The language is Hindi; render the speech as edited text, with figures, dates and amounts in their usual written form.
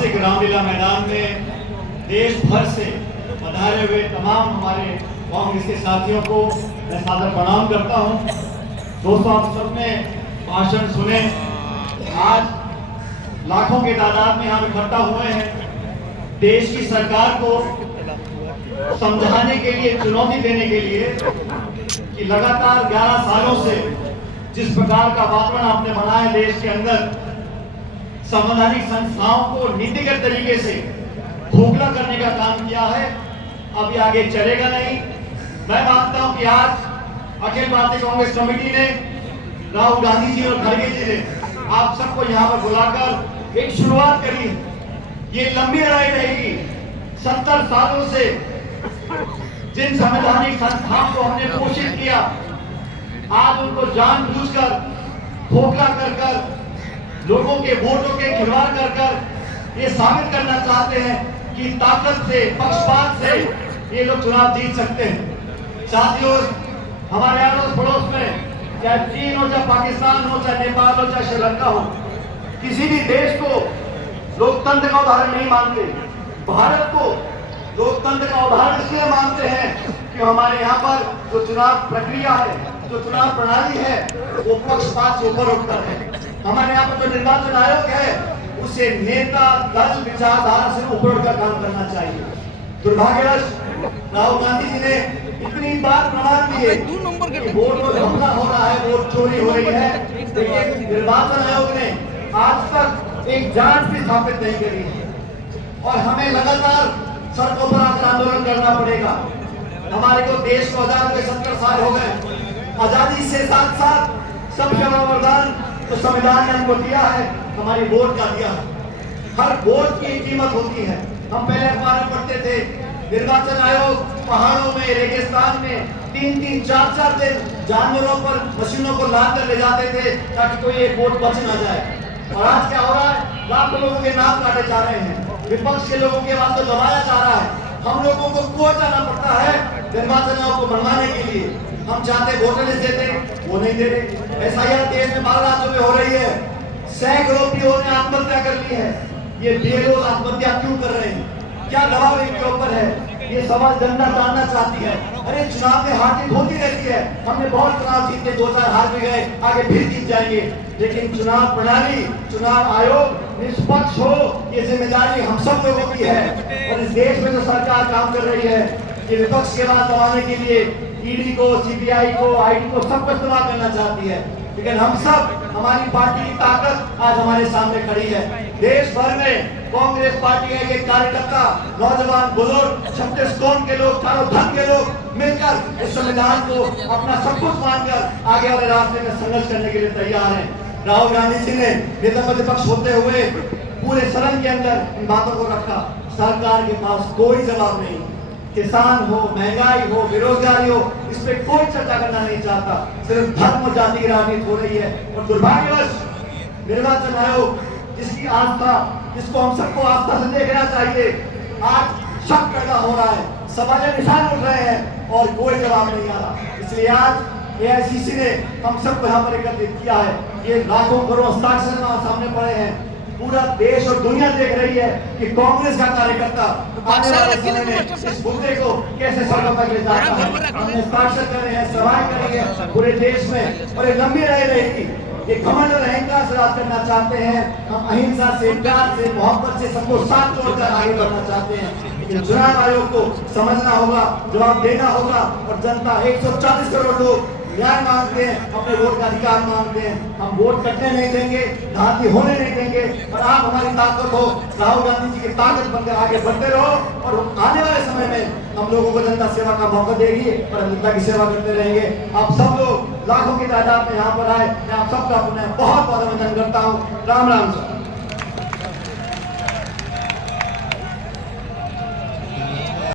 ऐतिहासिक रामलीला मैदान में देश भर से पधारे हुए तमाम हमारे कांग्रेस के साथियों को मैं सादर प्रणाम करता हूं। दोस्तों, आप सबने भाषण सुने। आज लाखों के तादाद में हम इकट्ठा हुए हैं देश की सरकार को समझाने के लिए, चुनौती देने के लिए कि लगातार 11 सालों से जिस प्रकार का वातावरण आपने बनाया देश के अंदर, संवैधानिक संस्थाओं को नीतिगत तरीके से खोखला करने का काम किया है, अभी आगे चलेगा नहीं। मैं मानता हूं कि आज अखिल भारतीय कांग्रेस कमेटी ने, राहुल गांधी जी और खड़गे जी ने आप सबको यहाँ पर बुलाकर एक शुरुआत करी। ये लंबी लड़ाई रहेगी। 70 सालों से जिन संवैधानिक संस्थाओं को हमने पोषित किया, आज उनको जानबूझकर खोखला कर लोगों के वोटों के खिलवाड़ कर ये साबित करना चाहते हैं कि ताकत से, पक्षपात से ये लोग चुनाव जीत सकते हैं। साथियों, हमारे अड़ोस पड़ोस में चाहे चीन हो, चाहे पाकिस्तान हो, चाहे नेपाल हो, चाहे श्रीलंका हो, किसी भी देश को लोकतंत्र का उदाहरण नहीं मानते। भारत को लोकतंत्र का उदाहरण इसलिए मानते हैं कि हमारे यहाँ पर जो चुनाव प्रक्रिया है, जो चुनाव प्रणाली है, वो पक्षपात से ऊपर उठकर है। हमारे यहाँ पर जो निर्वाचन आयोग है, उसे नेता, दल, विचारधारा से ऊपर उठकर काम करना चाहिए। दुर्भाग्यवश राहुल गांधी जी ने इतनी बार प्रमाण दिए कि वोट पर हमला हो रहा है, वोट चोरी हो रही है, लेकिन निर्वाचन आयोग ने आज तक एक जांच भी स्थापित नहीं करी है। और हमें लगातार सड़कों पर आकर आंदोलन करना पड़ेगा। हमारे को देश को आजाद हुए 70 साल हो गए। आजादी से साथ साथ सबसे बड़ा वरदान तो संविधान ने हमको दिया है, हमारी वोट का दिया है। हर वोट की कीमत होती है। हम पहले अखबार में पढ़ते थे, निर्वाचन आयोग पहाड़ों में, रेगिस्तान में 3-3, 4-4 दिन जानवरों पर, मशीनों को लाद कर ले जाते थे ताकि कोई एक वोट बच ना जाए। और आज क्या हो रहा है? लाखों लोगों के नाम काटे जा रहे हैं। विपक्ष के लोगों के वास्ते दबाया जा रहा है। हम लोगों को कोर्ट जाना पड़ता है निर्वाचन आयोग को बनवाने के लिए। हम चाहते वोटर लिस्ट देते, वो नहीं दे रहे। एसआईआर देश में 12 राज्यों में हो रही है। सैकड़ों पीओ ने आत्महत्या कर ली है। ये बेरोज आत्महत्या क्यों कर रहे हैं? क्या दबाव इनके ऊपर है? ये सवाल जनता जानना चाहती है। अरे चुनाव में हार जीत होती रहती है। हमने बहुत चुनाव जीते, 2-4 हार भी गए, आगे फिर जीत जाएंगे। लेकिन चुनाव प्रणाली, चुनाव आयोग निष्पक्ष हो, ये जिम्मेदारी हम सब लोगों की है। और इस देश में जो सरकार काम कर रही है, ये विपक्ष के बाद दबाने के लिए ईडी को, सीबीआई को, आईटी को, सबको इस्तेमाल करना चाहती है। लेकिन हम सब, हमारी पार्टी की ताकत आज हमारे सामने खड़ी है। देश भर में कांग्रेस पार्टी के कार्यकर्ता, नौजवान, बुजुर्ग, 36 कौम के लोग, चारों धर्म के लोग मिलकर इस संविधान को अपना सब कुछ मानकर आगे वाले रास्ते में संघर्ष करने के लिए तैयार हैं। राहुल गांधी जी ने नेता प्रतिपक्ष होते हुए पूरे सदन के अंदर इन बातों को रखा। सरकार के पास कोई जवाब नहीं। किसान हो, महंगाई हो, बेरोजगारी हो, इस पे कोई चर्चा करना नहीं चाहता। सिर्फ धर्म और जाति की राजनीति हो रही है। और दुर्भाग्यवश निर्वाचन आयोग, जिसकी आस्था, जिसको हम सबको आस्था से देखना चाहिए, आज शक पैदा हो रहा है, सवाल निशान उठ रहे हैं और कोई जवाब नहीं आ रहा। इसलिए आज एआईसीसी ने हम सबको यहाँ पर एकत्रित किया है। ये लाखों करोड़ हस्ताक्षर सामने पड़े हैं। पूरा देश और दुनिया देख रही है कि कांग्रेस का कार्यकर्ता आने वाले समय में इस मुद्दे को कैसे सड़कों पर ले जाता है। हमने हस्ताक्षर करे हैं, सभाएं करी है पूरे देश में, और ये लंबी लड़ाई रहेगी। ये घमंड और अहंकार से राज करना चाहते हैं। हम अहिंसा से, प्यार से, मोहब्बत से सबको साथ जोड़कर आगे बढ़ना चाहते हैं। लेकिन चुनाव आयोग को समझना होगा, जवाब देना होगा। और जनता 140 करोड़ लोग न्याय मांगते हैं, अपने वोट का अधिकार मांगते हैं। हम वोट कटने नहीं देंगे, धांधली होने नहीं देंगे। और आप हमारी ताकत हो, राहुल गांधी जी की ताकत बनकर आगे बढ़ते रहो। और आने वाले समय में हम लोगों को जनता सेवा का मौका देगी और हम जनता की सेवा करते रहेंगे। आप सब लोग लाखों की तादाद में यहाँ पर आए, मैं आप सबका अपने बहुत बहुत अभिनंदन करता हूँ। राम राम।